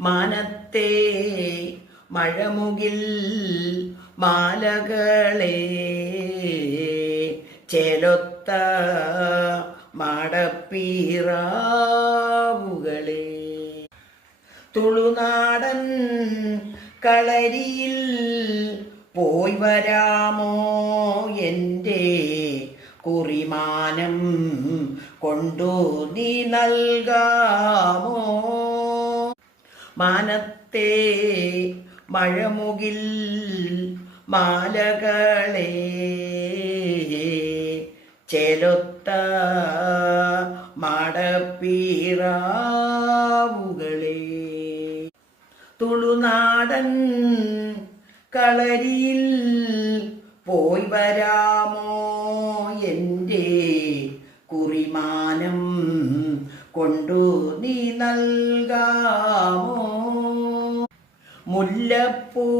മാനത്തെ മഴമുകിൽ മാലകളെ ചേലൊത്ത മാടപ്പീറാവുകളെ തുളുനാടൻ കളരിയിൽ പോയി വരാമോ എൻ്റെ കുറിമാനം കൊണ്ടു നീ നൽകാമോ മാനത്തെ മഴമുകിൽ മാലകളെ ചേലൊത്ത മാടപ്പീറാവുകളെ തുളുനാടൻ കളരിയിൽ പോയി വരാമോ എൻ്റെ കുറിമാനം കൊണ്ടു നീ നൽകാമോ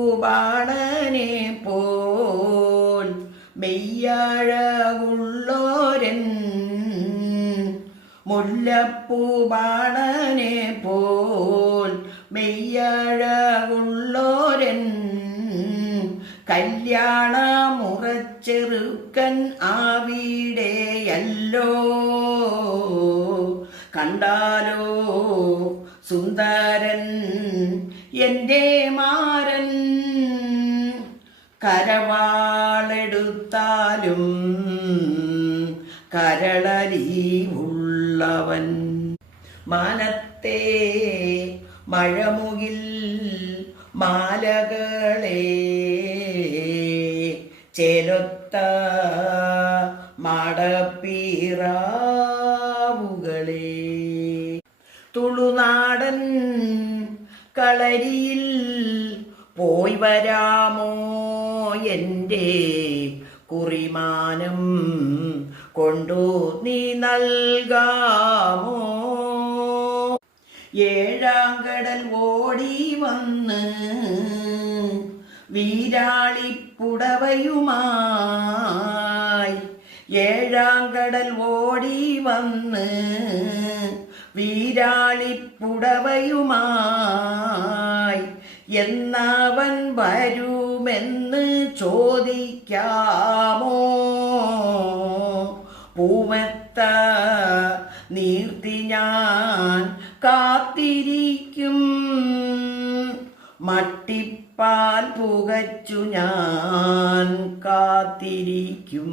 മുല്ലപ്പൂവാണനെ പോൽ മെയ്യഴകുള്ളോരൻ മുല്ലപ്പൂവാണനെ പോൽ മെയ്യഴകുള്ളോരൻ കല്യാണമുറച്ചെറുക്കൻ ആവിടെയല്ലോ കണ്ടാലോ സുന്ദരൻ എൻ്റെ മാരൻ കരവാളെടുത്താലും കരളലിവുള്ളവൻ മാനത്തെ മഴമുകിൽ മാലകളെ ചേലൊത്ത മാടപ്പീറാവുകളെ തുളുനാടൻ കളരിയിൽ പോയി വരാമോ എൻ്റെ കുറിമാനം കൊണ്ടു നീ നൽകാമോ ഏഴാങ്കടൽ ഓടി വന്ന് വീരാളിപ്പുടവയുമായി ഏഴാങ്കടൽ ഓടി വന്ന് വീരാളിപ്പുടവയുമായി എന്നവൻ വരുമെന്ന് ചോദിക്കാമോ പൂമെത്ത നീർത്തി ഞാൻ കാത്തിരിക്കും മട്ടിപ്പാൽ പുകച്ചു ഞാൻ കാത്തിരിക്കും.